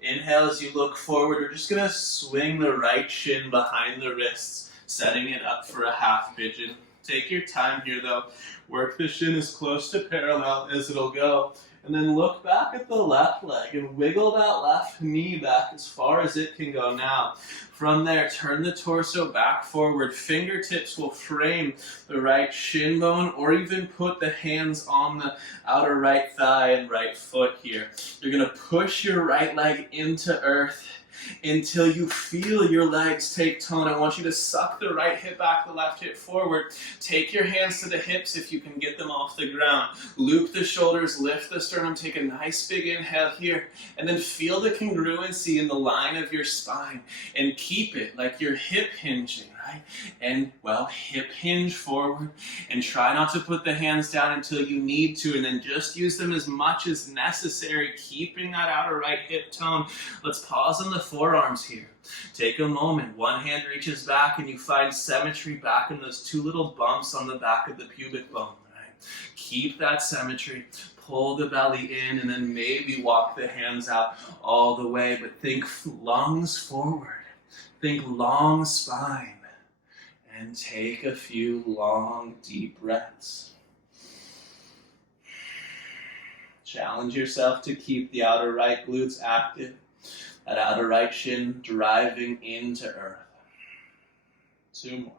Inhale as you look forward. We're just going to swing the right shin behind the wrists, setting it up for a half pigeon. Take your time here, though. Work the shin as close to parallel as it'll go. And then look back at the left leg and wiggle that left knee back as far as it can go now. From there, turn the torso back forward. Fingertips will frame the right shin bone or even put the hands on the outer right thigh and right foot here. You're going to push your right leg into earth until you feel your legs take tone. I want you to suck the right hip back, the left hip forward. Take your hands to the hips if you can get them off the ground. Loop the shoulders, lift the sternum, take a nice big inhale here, and then feel the congruency in the line of your spine and keep it like you're hip hinging, right? And well, hip hinge forward and try not to put the hands down until you need to, and then just use them as much as necessary, keeping that outer right hip tone. Let's pause on the forearms here. Take a moment. One hand reaches back and you find symmetry back in those two little bumps on the back of the pubic bone, right? Keep that symmetry. Pull the belly in and then maybe walk the hands out all the way, but think lungs forward. Think long spine. And take a few long, deep breaths. Challenge yourself to keep the outer right glutes active. That outer right shin driving into earth. 2 more.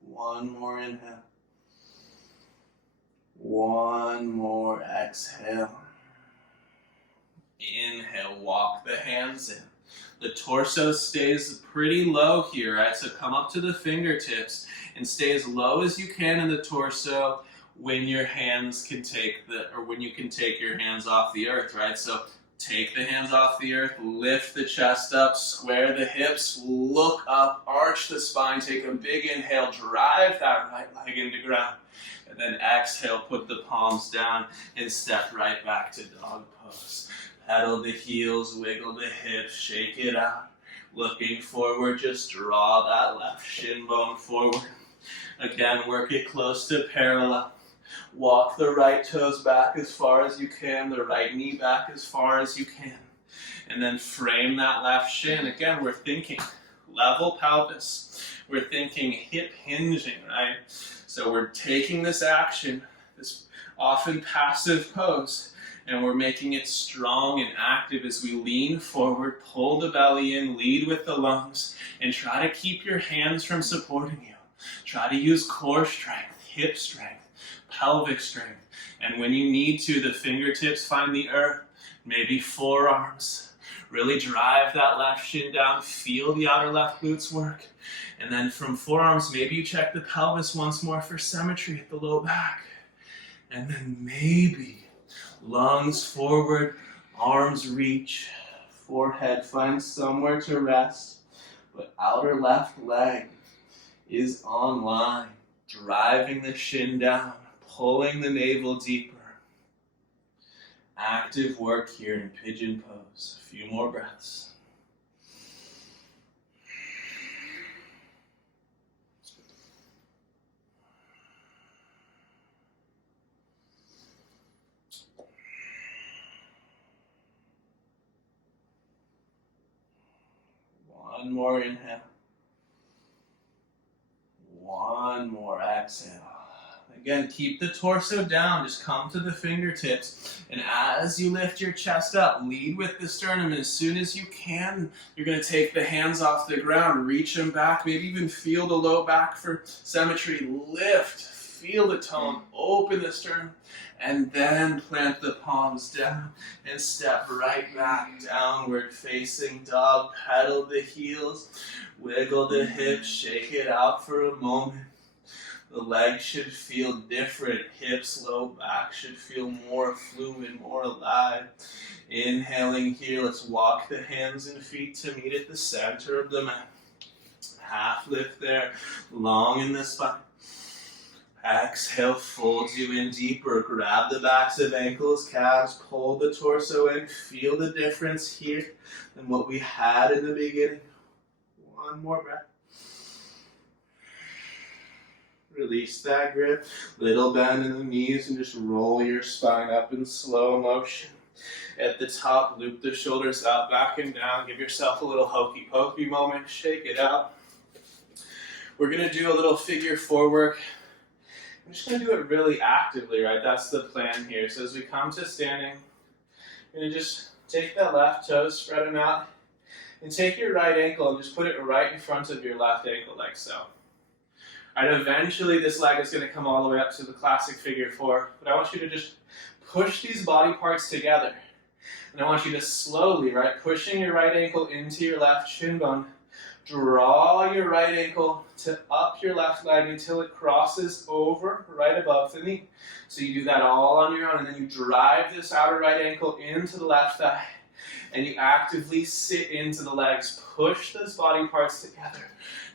One more inhale. One more exhale. Inhale, walk the hands in. The torso stays pretty low here, right? So come up to the fingertips and stay as low as you can in the torso when your hands can take when you can take your hands off the earth, right? So take the hands off the earth, lift the chest up, square the hips, look up, arch the spine, take a big inhale, drive that right leg into ground. And then exhale, put the palms down and step right back to dog pose. Pedal the heels, wiggle the hips, shake it out. Looking forward, just draw that left shin bone forward. Again, work it close to parallel. Walk the right toes back as far as you can, the right knee back as far as you can. And then frame that left shin. Again, we're thinking level pelvis. We're thinking hip hinging, right? So we're taking this action, this often passive pose, and we're making it strong and active as we lean forward, pull the belly in, lead with the lungs, and try to keep your hands from supporting you. Try to use core strength, hip strength, pelvic strength. And when you need to, the fingertips find the earth, maybe forearms. Really drive that left shin down, feel the outer left glutes work. And then from forearms, maybe you check the pelvis once more for symmetry at the low back. And then maybe lungs forward, arms reach, forehead finds somewhere to rest, but outer left leg is on line, driving the shin down, pulling the navel deeper. Active work here in pigeon pose. A few more breaths. One more inhale. One more exhale. Again, keep the torso down. Just come to the fingertips. And as you lift your chest up, lead with the sternum. And as soon as you can, you're going to take the hands off the ground, reach them back, maybe even feel the low back for symmetry. Lift, feel the tone, open the sternum, and then plant the palms down and step right back, downward facing dog. Pedal the heels, wiggle the hips, shake it out for a moment. The legs should feel different. Hips, low back should feel more fluid, more alive. Inhaling here, let's walk the hands and feet to meet at the center of the mat. Half lift there, long in the spine. Exhale, folds you in deeper. Grab the backs of ankles, calves, pull the torso in. Feel the difference here than what we had in the beginning. One more breath. Release that grip. Little bend in the knees and just roll your spine up in slow motion. At the top, loop the shoulders up, back and down. Give yourself a little hokey pokey moment. Shake it out. We're going to do a little figure four work. I'm just going to do it really actively, right? That's the plan here. So as we come to standing, you're going to just take that left toe, spread them out, and take your right ankle and just put it right in front of your left ankle like so. All right, eventually this leg is going to come all the way up to the classic figure four, but I want you to just push these body parts together. And I want you to slowly, right, pushing your right ankle into your left shin bone, draw your right ankle to up your left leg until it crosses over right above the knee. So you do that all on your own, and then you drive this outer right ankle into the left thigh, and you actively sit into the legs. Push those body parts together.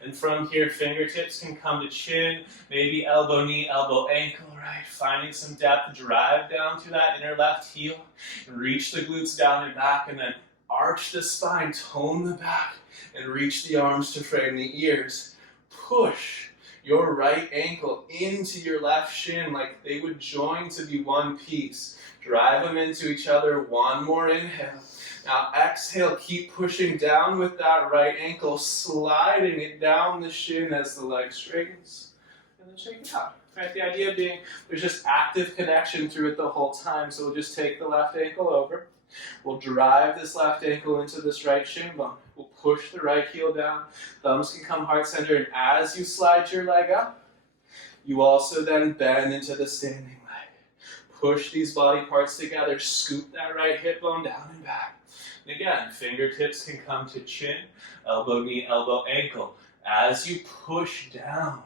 And from here, fingertips can come to chin, maybe elbow, knee, elbow, ankle, right? Finding some depth, drive down through that inner left heel, and reach the glutes down and back, and then arch the spine, tone the back, and reach the arms to frame the ears. Push your right ankle into your left shin like they would join to be one piece. Drive them into each other. One more inhale. Now exhale, keep pushing down with that right ankle, sliding it down the shin as the leg straightens. And then shake it out. Right? The idea being there's just active connection through it the whole time. So we'll just take the left ankle over. We'll drive this left ankle into this right shin bone. We'll push the right heel down. Thumbs can come heart center. And as you slide your leg up, you also then bend into the standing leg. Push these body parts together. Scoop that right hip bone down and back. And again, fingertips can come to chin, elbow, knee, elbow, ankle. As you push down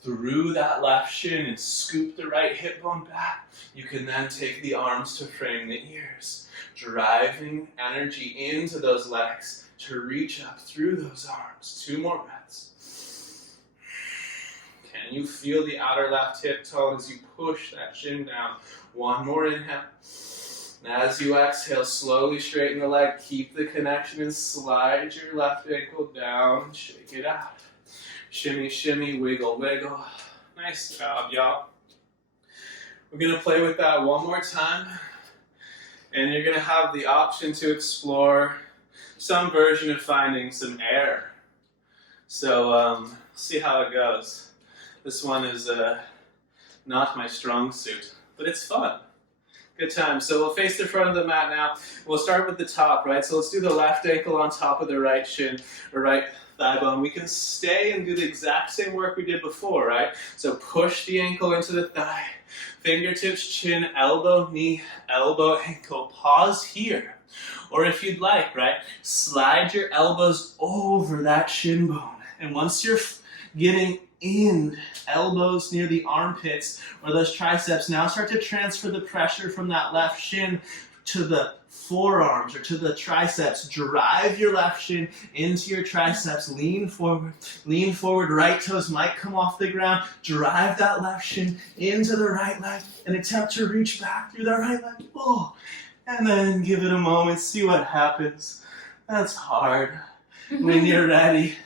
through that left shin and scoop the right hip bone back, you can then take the arms to frame the ears, driving energy into those legs to reach up through those arms. Two more breaths. Can you feel the outer left hip tone as you push that shin down? One more inhale. And as you exhale, slowly straighten the leg. Keep the connection and slide your left ankle down. Shake it out. Shimmy, shimmy, wiggle, wiggle. Nice job, y'all. We're going to play with that one more time. And you're going to have the option to explore some version of finding some air. So see how it goes. This one is not my strong suit, but it's fun. Good time. So we'll face the front of the mat now. We'll start with the top, right? So let's do the left ankle on top of the right shin, or right thigh bone. We can stay and do the exact same work we did before, right? So push the ankle into the thigh. Fingertips, chin, elbow, knee, elbow, ankle. Pause here. Or if you'd like, right, slide your elbows over that shin bone. And once you're getting in, elbows near the armpits or those triceps, now start to transfer the pressure from that left shin to the forearms or to the triceps. Drive your left shin into your triceps. Lean forward. Lean forward. Right toes might come off the ground. Drive that left shin into the right leg and attempt to reach back through the right leg. Oh. And then give it a moment. See what happens. That's hard. When you're ready,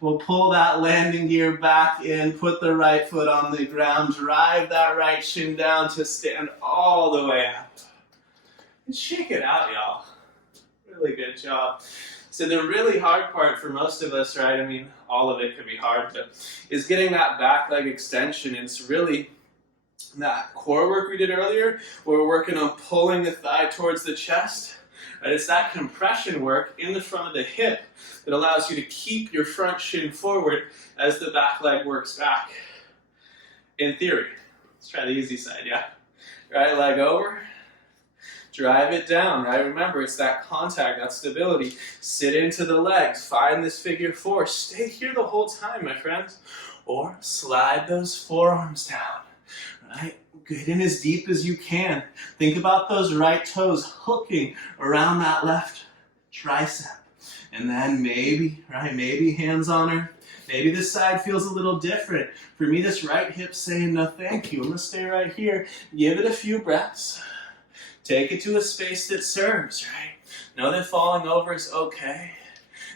we'll pull that landing gear back in. Put the right foot on the ground. Drive that right shin down to stand all the way up. And shake it out, y'all. Really good job. So the really hard part for most of us, right, I mean, all of it can be hard, but is getting that back leg extension. It's really that core work we did earlier, where we're working on pulling the thigh towards the chest. Right? It's that compression work in the front of the hip that allows you to keep your front shin forward as the back leg works back. In theory. Let's try the easy side, yeah? Right leg over. Drive it down, right? Remember, it's that contact, that stability. Sit into the legs. Find this figure four. Stay here the whole time, my friends. Or slide those forearms down, right? Get in as deep as you can. Think about those right toes hooking around that left tricep. And then maybe, right, maybe hands on earth. Maybe this side feels a little different. For me, this right hip's saying no thank you. I'm gonna stay right here. Give it a few breaths. Take it to a space that serves, right? Know that falling over is okay.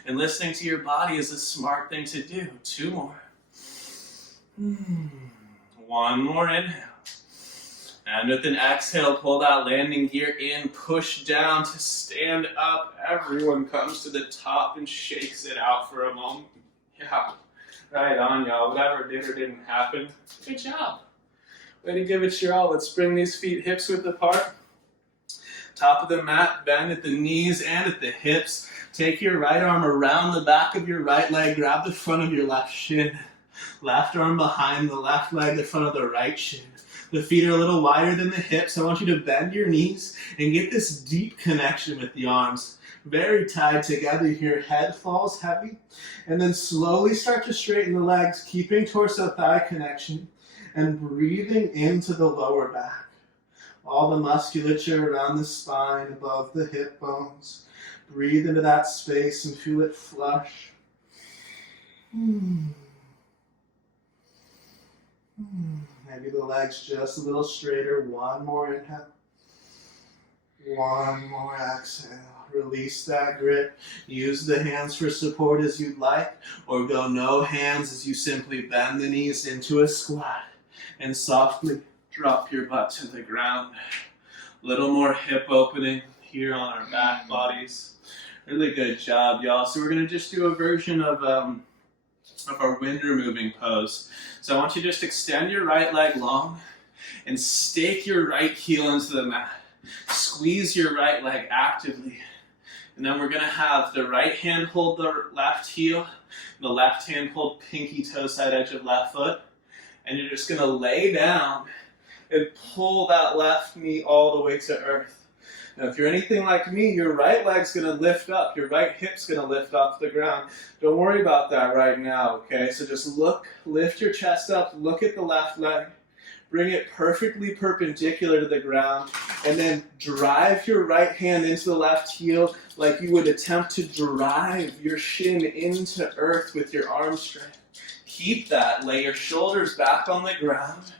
And listening to your body is a smart thing to do. Two more. One more inhale. And with an exhale, pull that landing gear in, push down to stand up. Everyone comes to the top and shakes it out for a moment. Yeah, right on, y'all. Whatever did or didn't happen, good job. Way to give it your all. Let's bring these feet hips width apart. Top of the mat, bend at the knees and at the hips. Take your right arm around the back of your right leg. Grab the front of your left shin. Left arm behind the left leg, the front of the right shin. The feet are a little wider than the hips. I want you to bend your knees and get this deep connection with the arms. Very tied together here. Head falls heavy. And then slowly start to straighten the legs, keeping torso-thigh connection and breathing into the lower back. All the musculature around the spine, above the hip bones. Breathe into that space and feel it flush. Maybe the legs just a little straighter. One more inhale. One more exhale. Release that grip. Use the hands for support as you'd like, or go no hands as you simply bend the knees into a squat and softly drop your butt to the ground. Little more hip opening here on our back bodies. Really good job, y'all. So we're going to just do a version of our wind removing pose. So I want you to just extend your right leg long and stake your right heel into the mat. Squeeze your right leg actively. And then we're going to have the right hand hold the left heel, the left hand hold pinky toe side edge of left foot. And you're just going to lay down and pull that left knee all the way to earth. Now, if you're anything like me, your right leg's going to lift up. Your right hip's going to lift off the ground. Don't worry about that right now, okay? So just look, lift your chest up, look at the left leg. Bring it perfectly perpendicular to the ground. And then drive your right hand into the left heel like you would attempt to drive your shin into earth with your arm straight. Keep that. Lay your shoulders back on the ground.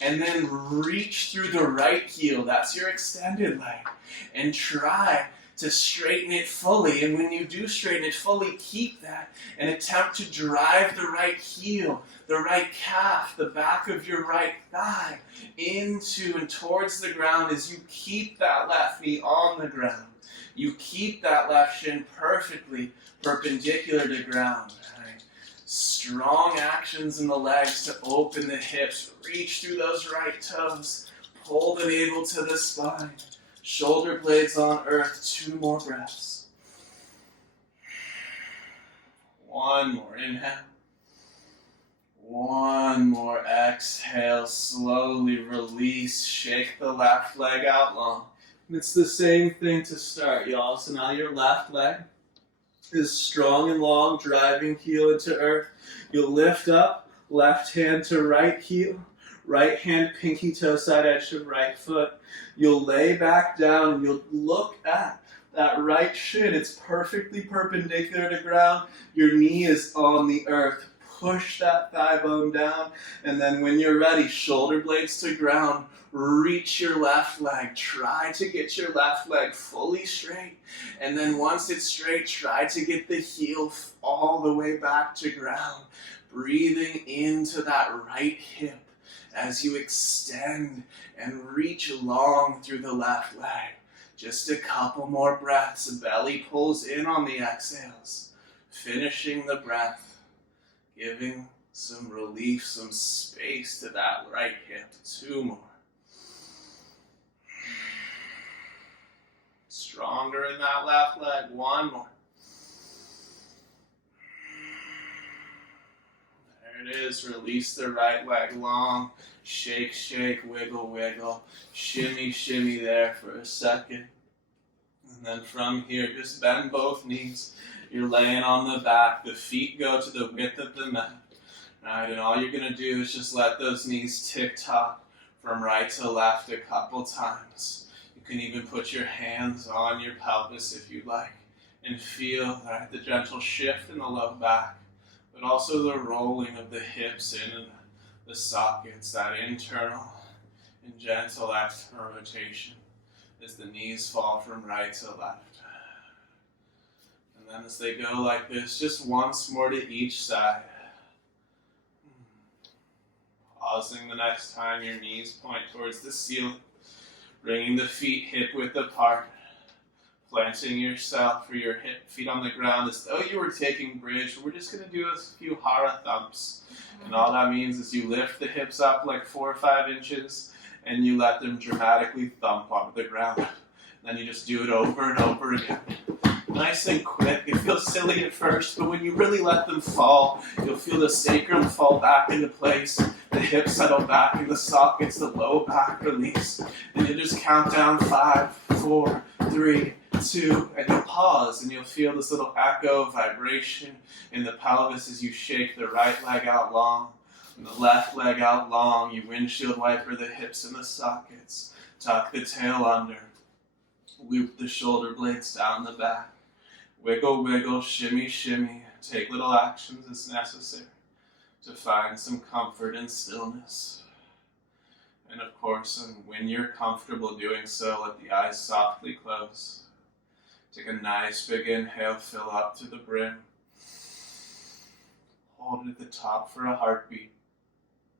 And then reach through the right heel. That's your extended leg. And try to straighten it fully. And when you do straighten it fully, keep that. And attempt to drive the right heel, the right calf, the back of your right thigh into and towards the ground as you keep that left knee on the ground. You keep that left shin perfectly perpendicular to ground. Strong actions in the legs to open the hips. Reach through those right toes. Pull the navel to the spine. Shoulder blades on earth. 2 more breaths. One more inhale. One more exhale. Slowly release. Shake the left leg out long. And it's the same thing to start, y'all. So now your left leg is strong and long, driving heel into earth. You'll lift up, left hand to right heel, right hand pinky toe side edge of right foot. You'll lay back down and you'll look at that right shin. It's perfectly perpendicular to ground. Your knee is on the earth. Push that thigh bone down, and then when you're ready, shoulder blades to ground. Reach your left leg. Try to get your left leg fully straight. And then once it's straight, try to get the heel all the way back to ground. Breathing into that right hip as you extend and reach long through the left leg. Just a couple more breaths. Belly pulls in on the exhales. Finishing the breath. Giving some relief, some space to that right hip. 2 more. Stronger in that left leg. 1 more. There it is. Release the right leg long. Shake, shake, wiggle, wiggle. Shimmy, shimmy there for a second. And then from here, just bend both knees. You're laying on the back. The feet go to the width of the mat. Right, and all you're going to do is just let those knees tick-tock from right to left a couple times. You can even put your hands on your pelvis if you like and feel the gentle shift in the low back, but also the rolling of the hips in the sockets, that internal and gentle external rotation as the knees fall from right to left. And then as they go like this, just once more to each side. Pausing the next time your knees point towards the ceiling. Bringing the feet hip width apart. Planting yourself or your feet on the ground as though you were taking bridge. We're just going to do a few hara thumps. And all that means is you lift the hips up like 4 or 5 inches and you let them dramatically thump onto the ground. Then you just do it over and over again. Nice and quick. It feels silly at first, but when you really let them fall, you'll feel the sacrum fall back into place, the hips settle back in the sockets, the low back release. And you just count down 5, 4, 3, 2, and you'll pause, and you'll feel this little echo vibration in the pelvis as you shake the right leg out long, and the left leg out long. You windshield wiper the hips and the sockets. Tuck the tail under. Loop the shoulder blades down the back. Wiggle, wiggle, shimmy, shimmy. Take little actions as necessary to find some comfort and stillness. And of course, when you're comfortable doing so, let the eyes softly close. Take a nice big inhale, fill up to the brim. Hold it at the top for a heartbeat.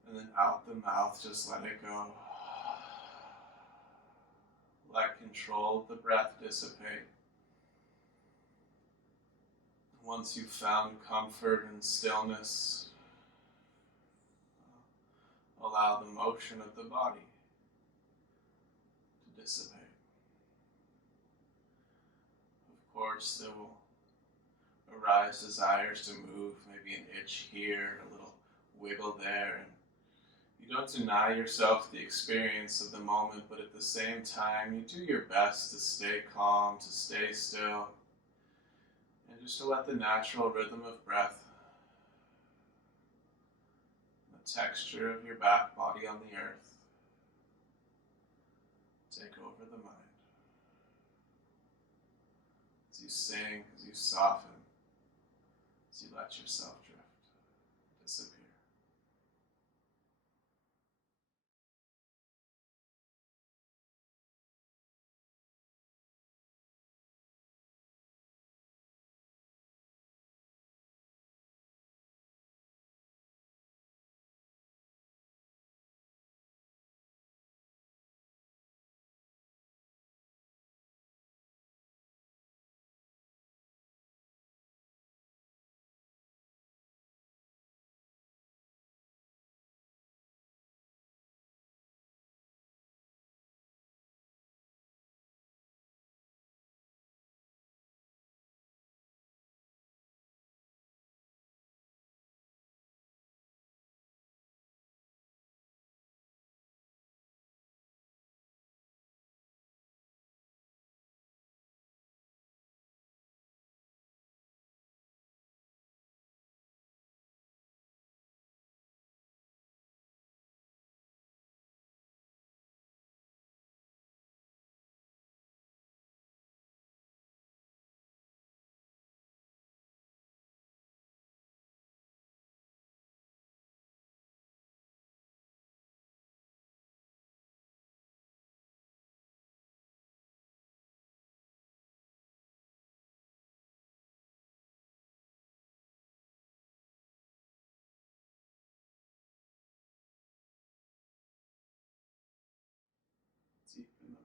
And then out the mouth, just let it go. Let control of the breath dissipate. Once you've found comfort and stillness, allow the motion of the body to dissipate. Of course, there will arise desires to move, maybe an itch here, a little wiggle there. And you don't deny yourself the experience of the moment, but at the same time, you do your best to stay calm, to stay still, and just to let the natural rhythm of breath, the texture of your back body on the earth, take over the mind. As you sing, as you soften, as you let yourself drift, disappear.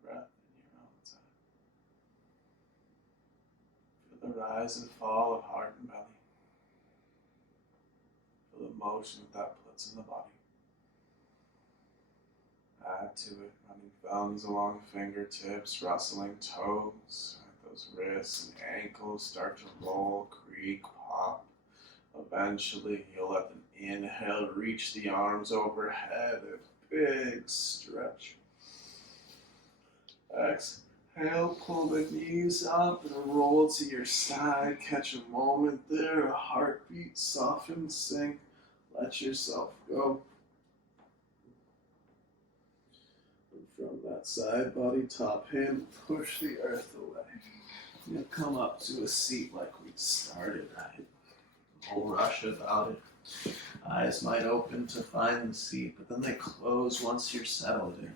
breath in your own time. Feel the rise and fall of heart and belly. Feel the motion that puts in the body. Add to it, running thumbs along fingertips, rustling toes. Those wrists and ankles start to roll, creak, pop. Eventually, you'll let them inhale, reach the arms overhead, a big stretch. Exhale, pull the knees up and roll to your side. Catch a moment there, a heartbeat, soften, sink, let yourself go. And from that side body, top hand, push the earth away. You'll come up to a seat like we started, right? No rush about it. Eyes might open to find the seat, but then they close once you're settled in.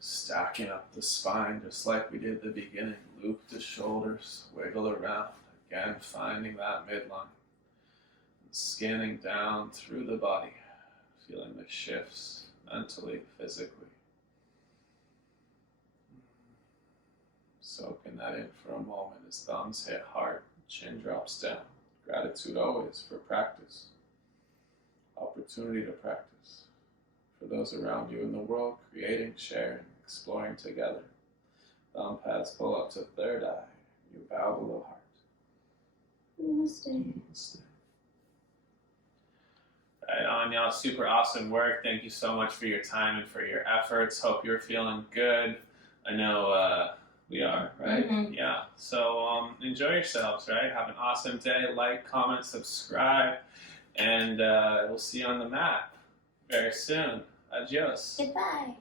Stacking up the spine just like we did at the beginning. Loop the shoulders, wiggle around. Again, finding that midline. And scanning down through the body, feeling the shifts mentally, physically. Soaking that in for a moment as thumbs hit heart, chin drops down. Gratitude always for practice. Opportunity to practice. For those around you in the world, creating, sharing, exploring together. Thumb pads pull up to third eye. You bow below heart. Namaste. Namaste. Right on, y'all. Super awesome work. Thank you so much for your time and for your efforts. Hope you're feeling good. I know we are, right? Mm-hmm. Yeah. So enjoy yourselves, right? Have an awesome day. Like, comment, subscribe, and we'll see you on the mat very soon. Adios. Goodbye.